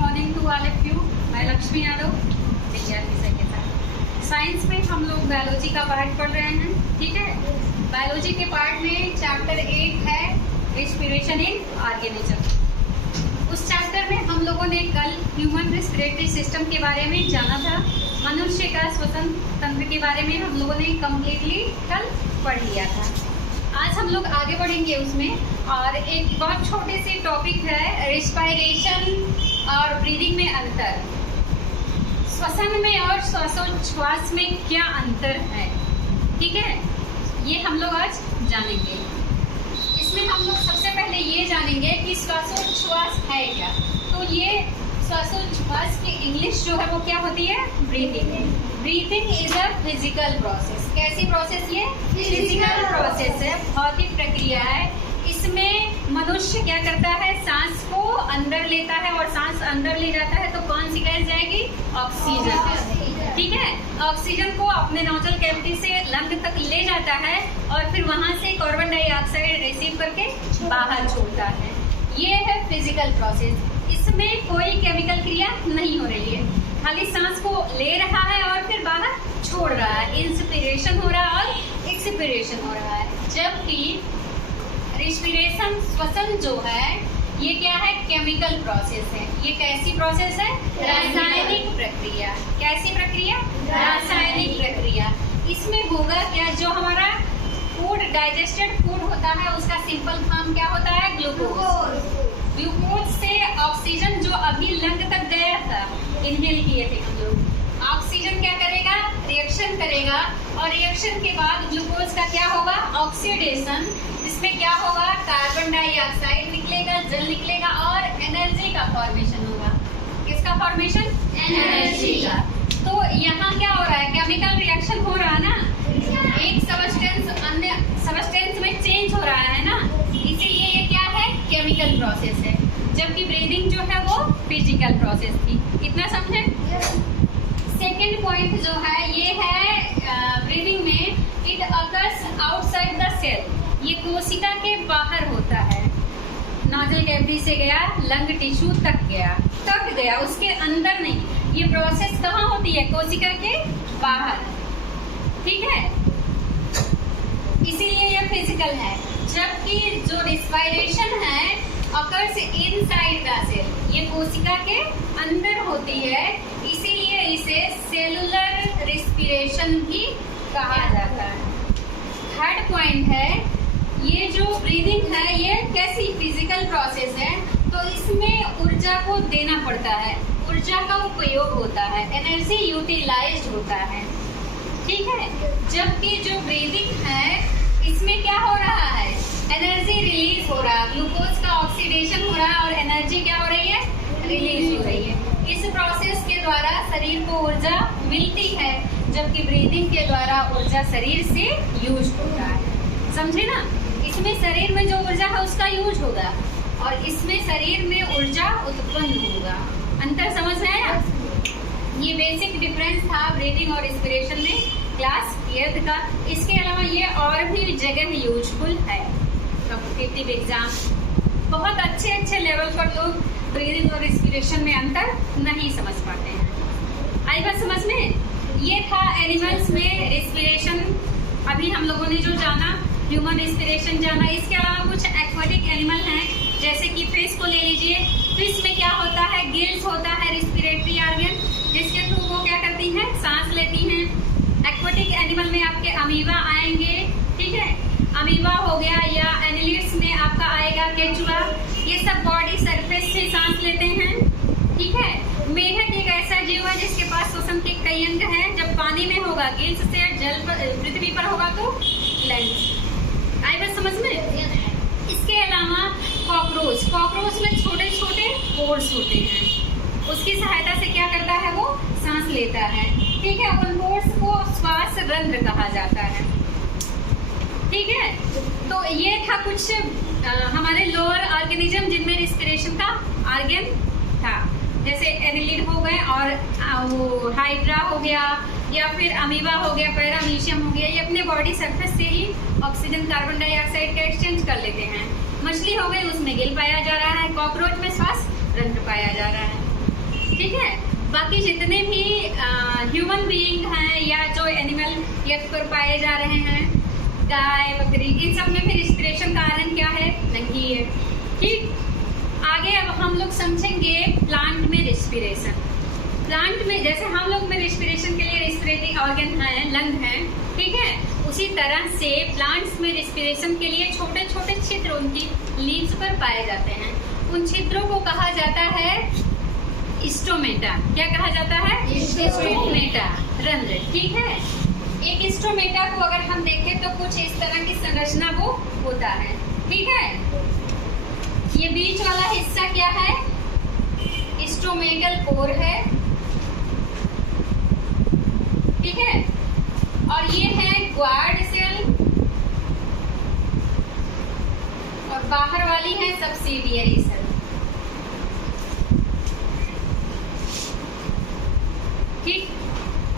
Morning to all of you. मैं लक्ष्मी यादव तैयार विषय के साथ साइंस में हम लोग बायोलॉजी का पार्ट पढ़ रहे हैं। ठीक है, बायोलॉजी के पार्ट में चैप्टर 8 है रेस्पिरेशन इन ऑर्गेनिज्म। उस चैप्टर में हम लोगों ने कल ह्यूमन रेस्पिरेटरी सिस्टम के बारे में जाना था। मनुष्य का श्वसन तंत्र के बारे में हम लोगों ने कम्प्लीटली कल पढ़ लिया था। आज हम लोग आगे बढ़ेंगे उसमें, और एक बहुत छोटे से टॉपिक है रेस्पिरेशन और ब्रीदिंग में अंतर। श्वसन में और श्वासोच्छ्वास में क्या अंतर है, ठीक है, ये हम लोग आज जानेंगे। इसमें हम लोग सबसे पहले ये जानेंगे कि श्वासोच्छ्वास है क्या। तो ये श्वासोच्छ्वास की इंग्लिश जो है वो क्या होती है, breathing. Breathing is a physical process. कैसी प्रोसेस? ये फिजिकल प्रोसेस है, भौतिक प्रक्रिया है। इसमें मनुष्य क्या करता है, सांस को अंदर लेता है, और सांस अंदर ले जाता है तो कौन सी गैस जाएगी, ऑक्सीजन। ठीक है, ऑक्सीजन को अपने नोजल कैविटी से लंग तक ले जाता है और फिर वहां से कार्बन डाइऑक्साइड रिसीव करके बाहर छोड़ता है। ये है फिजिकल प्रोसेस। इसमें कोई केमिकल क्रिया नहीं हो रही है, खाली सांस को ले रहा है और फिर बाहर छोड़ रहा है। इंस्पिरेशन हो रहा है और एक्सपिरेशन हो रहा है। जबकि रेस्पिरेशन, श्वसन जो है, ये क्या है, केमिकल प्रोसेस है। ये कैसी प्रोसेस है, रासायनिक प्रक्रिया। कैसी प्रक्रिया, रासायनिक प्रक्रिया। इसमें होगा क्या, जो हमारा फूड, डाइजेस्टेड फूड होता है, उसका सिंपल फॉर्म क्या होता है, ग्लूकोज। ग्लूकोज से ऑक्सीजन जो अभी लंग तक गया था, इनहेल किए थे हम लोग, ऑक्सीजन क्या करेगा, रिएक्शन करेगा, और रिएक्शन के बाद ग्लूकोज का क्या होगा, ऑक्सीडेशन। इसमें क्या होगा, कार्बन डाइऑक्साइड निकलेगा, जल निकलेगा और एनर्जी का फॉर्मेशन होगा। किसका फॉर्मेशन, एनर्जी का। तो यहाँ क्या हो रहा है, केमिकल रिएक्शन हो रहा है ना, एक सबस्टेंस अन्य सबस्टेंस में चेंज हो रहा है ना, इसीलिए ये क्या है, केमिकल प्रोसेस है। जबकि ब्रीदिंग जो है वो फिजिकल प्रोसेस थी। इतना समझे। सेकेंड पॉइंट जो है ये है ब्रीदिंग में, it occurs outside the cell. ये कोशिका के बाहर होता है। नोजल कैविटी से गया, लंग टिश्यू तक गया, उसके अंदर नहीं। ये प्रोसेस कहाँ होती है, कोशिका के बाहर। ठीक है, इसीलिए ये फिजिकल है। जबकि जो रेस्पिरेशन है अकर्स इनसाइड द सेल, ये कोशिका के अंदर होती है, इसीलिए इसे सेलुलर रेस्पिरेशन भी कहा जाता है। थर्ड पॉइंट है, ये जो ब्रीदिंग है ये कैसी, फिजिकल प्रोसेस है, तो इसमें ऊर्जा को देना पड़ता है, ऊर्जा का उपयोग होता है, एनर्जी यूटिलाइज्ड होता है। ठीक है, जबकि जो ब्रीदिंग है इसमें क्या हो रहा है, एनर्जी रिलीज हो रहा है, ग्लूकोज का ऑक्सीडेशन हो रहा है और एनर्जी क्या हो रही है, रिलीज हो रही है। इस प्रोसेस के द्वारा शरीर को ऊर्जा मिलती है, जबकि ब्रीदिंग के द्वारा ऊर्जा शरीर से यूज होता है। समझे ना, इसमें शरीर में जो ऊर्जा है उसका यूज होगा और इसमें शरीर में ऊर्जा उत्पन्न होगा। अंतर समझ में आया। ये बेसिक डिफरेंस था ब्रीदिंग और रेस्पिरेशन में क्लास 8 का। इसके अलावा ये और भी जगह यूजफुल है। कॉम्पिटिटिव एग्जाम बहुत अच्छे लेवल पर लोग ब्रीदिंग और रेस्पिरेशन में अंतर नहीं समझ पाते हैं। आई बात समझ में। ये था एनिमल्स में रेस्पिरेशन। अभी हम लोगों ने जो जाना, ह्यूमन रेस्पिरेशन जाना। इसके अलावा कुछ एक्वाटिक एनिमल हैं, जैसे कि फिश को ले लीजिए। फिश में क्या होता है, गिल्स होता है, रेस्पिरेटरी ऑर्गन, जिसके थ्रू वो क्या करती हैं, सांस लेती हैं। एक्वाटिक एनिमल में आपके अमीबा आएंगे। ठीक है, अमीबा हो गया, या एनालिड्स में आपका आएगा केचुआ। ये सब बॉडी सरफेस से सांस लेते हैं। ठीक है, मेढक एक ऐसा जीव है जिसके पास श्वसन के कई अंग हैं। जब पानी में होगा गिल्स से, जल पर, पृथ्वी पर होगा तो लैंग्स। आई बात समझ में। इसके अलावा कॉकरोच में छोटे छोटे पोर्स होते हैं, उसकी सहायता से क्या करता है, वो सांस लेता है। ठीक है, उन पोर्स को श्वास रंध्र कहा जाता है। ठीक है, तो ये था कुछ हमारे लोअर ऑर्गेनिज्म जिनमें रेस्पिरेशन का ऑर्गन था, जैसे एनिलिड हो गए और वो हाइड्रा हो गया, या फिर अमीबा हो गया, पैरामीशियम हो गया। ये अपने बॉडी सरफेस से ही ऑक्सीजन कार्बन डाइऑक्साइड का एक्सचेंज कर लेते हैं। मछली हो गई, उसमें गिल पाया जा रहा है। कॉकरोच में श्वास रंध्र पाया जा रहा है। ठीक है। बाकी जितने भी ह्यूमन बीइंग हैं या जो एनिमल अर्थ पर पाए जा रहे हैं, गाय बकरी, इन सब में भी रिस्पिरेशन का कारण क्या है? नहीं है। ठीक, आगे अब हम लोग समझेंगे प्लांट में रिस्पिरेशन। प्लांट में जैसे हम लोग में रिस्पिरेशन के लिए रेस्पिरेटरी ऑर्गन है, लंग है, ठीक है, उसी तरह से प्लांट्स में रिस्पिरेशन के लिए छोटे छोटे छिद्र उनकी लीव्स पर पाए जाते हैं। उन छिद्रों को कहा जाता है स्टोमेटा। क्या कहा जाता है? स्टोमेटा, रंध्र। ठीक है, एक स्टोमेटा को अगर हम देखें तो कुछ इस तरह की संरचना वो होता है। ठीक है, ये बीच वाला हिस्सा क्या है? स्टोमेटल कोर है। ठीक है, और ये है ग्वार्ड सेल, और बाहर वाली है सब्सिडियरी सेल। ठीक,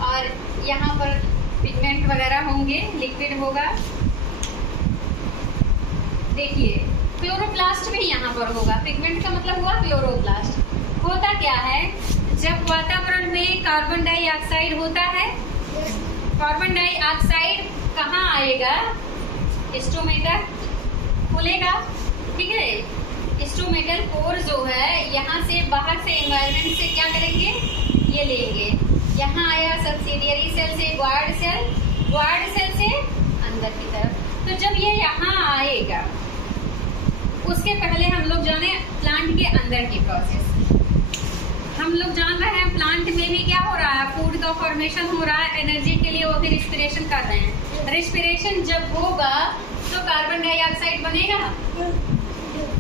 और यहाँ पर पिगमेंट वगैरह होंगे, लिक्विड होगा। देखिए, क्लोरोप्लास्ट भी यहाँ पर होगा। पिगमेंट का मतलब हुआ क्लोरोप्लास्ट। होता क्या है, जब वातावरण में कार्बन डाइऑक्साइड होता है, कार्बन डाइऑक्साइड कहाँ आएगा? स्टोमेटा खुलेगा। ठीक है, स्टोमेटल कोर जो है यहाँ से बाहर से एनवायरनमेंट से क्या करेंगे? ये लेंगे। यहाँ आया सब्सिडियरी सेल से ग्वार्ड सेल, ग्वार्ड सेल से अंदर की तरफ। तो जब ये यहाँ आएगा, उसके पहले हम लोग जाने प्लांट के अंदर की प्रोसेस। हम लोग जान रहे हैं प्लांट में भी क्या हो रहा है? फूड का फॉर्मेशन हो रहा है, एनर्जी के लिए वो भी रिस्पिरेशन कर रहे हैं। रिस्पिरेशन जब होगा तो कार्बन डाइऑक्साइड बनेगा।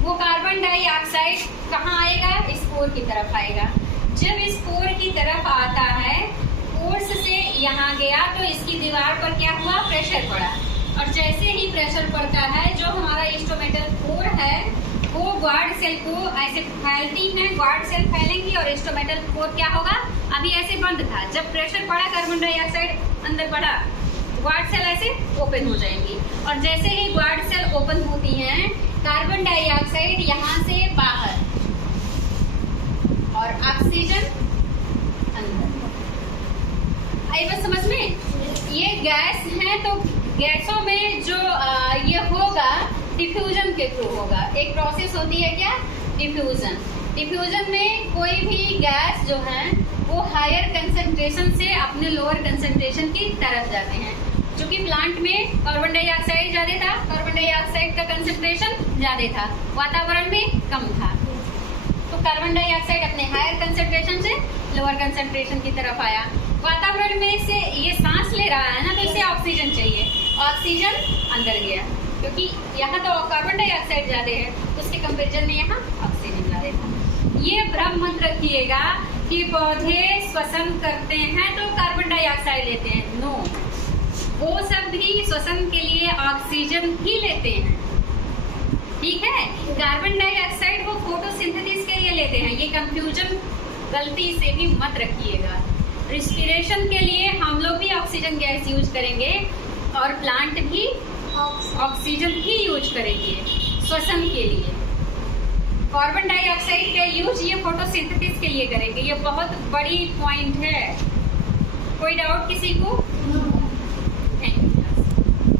वो कार्बन डाइऑक्साइड कहाँ आएगा? स्पोर की तरफ आएगा। जब स्पोर की तरफ आता है, कोर्स से यहाँ गया तो इसकी दीवार पर क्या हुआ? प्रेशर पड़ा, और जैसे ही प्रेशर पड़ता है, जो हमारा स्टोमेटल कोर है वो ग्वार्ड सेल को ऐसे फैलती है, ग्वार्ड सेल फैलेंगी और स्टोमेटल कोर क्या होगा? अभी ऐसे बंद था, जब प्रेशर पड़ा, कार्बन डाइऑक्साइड अंदर बढ़ा, ग्वार्ड सेल ऐसे ओपन हो जाएंगी। और जैसे ही ग्वार्ड सेल ओपन होती हैं, कार्बन डाइऑक्साइड यहाँ से बाहर और ऑक्सीजन अंदर। आई बात समझ में? ये गैस है, तो गैसों में जो ये होगा डिफ्यूजन के थ्रू होगा। एक प्रोसेस होती है क्या? डिफ्यूजन। डिफ्यूजन में कोई भी गैस जो है वो हायर कंसंट्रेशन से अपने लोअर कंसंट्रेशन की तरफ जाते हैं। क्योंकि प्लांट में कार्बन डाइऑक्साइड ज़्यादा था, कार्बन डाइऑक्साइड का कंसंट्रेशन ज़्यादा था, वातावरण में कम था, तो कार्बन डाइऑक्साइड अपने हायर कंसंट्रेशन से लोअर कंसंट्रेशन की तरफ आया। वातावरण में से ये सांस ले रहा है ना, तो इसे ऑक्सीजन चाहिए, ऑक्सीजन अंदर गया, क्योंकि यहाँ तो कार्बन डाइऑक्साइड ज़्यादा है, उसके कंपेरिजन में यहाँ ऑक्सीजन ज़्यादा था। ये भ्रम मत रखिएगा कि पौधे श्वसन करते हैं तो कार्बन डाइऑक्साइड लेते हैं। नो, वो सब भी श्वसन के लिए ऑक्सीजन ही लेते हैं। ठीक है, कार्बन डाइऑक्साइड वो फोटोसिंथेसिस के लिए लेते हैं। ये कंफ्यूजन गलती से भी मत रखिएगा। रिस्पिरेशन के लिए हम लोग भी ऑक्सीजन गैस यूज करेंगे और प्लांट भी ऑक्सीजन ही यूज करेंगे श्वसन के लिए। कार्बन डाइऑक्साइड का यूज ये फोटोसिंथेसिस के लिए करेंगे। ये बहुत बड़ी पॉइंट है। कोई डाउट किसी को?